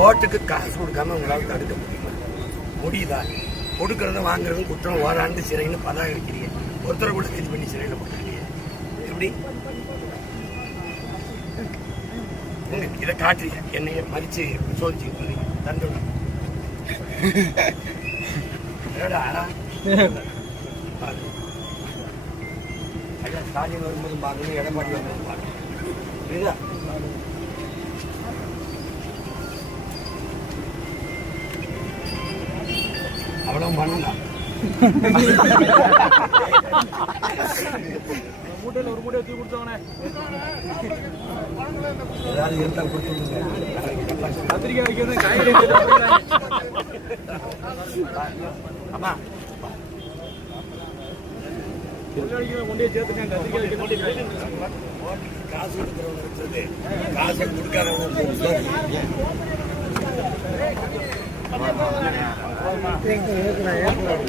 ஓட்டுக்கு காசு கொடுக்காம உங்களால் தடுக்க முடியுமா? முடியுதா? கொடுக்கறத வாங்குறதும் குற்றம், ஓராண்டு சிறைன்னு பதாக வைக்கிறீங்க. ஒருத்தரை கூட கைது பண்ணி சிறையில் போட்டுருக்கீங்க. எப்படி இதை காட்டுறீங்க? என்னைய மறிச்சு சோதிச்சு தண்டனை ஸ்டாலின் வரும்போது பார்க்கணும், எடப்பாடி வரும்போது பார்க்கணும். புரியுதா? அவ்வளவு பண்ணலாம். மூட்டையில் ஒரு மூட்டையை தூக்கி கொடுத்தவனே ஏதாவது இருந்தா கொடுத்துருங்க. கத்திரிக்காய் வைக்கிறது காய்கறி ஆமா கொண்டே சேர்த்துக்கேன். கத்திரிக்காய் காசு கொடுக்குறவங்க காசை கொடுக்காதவங்க ஏற்கனவே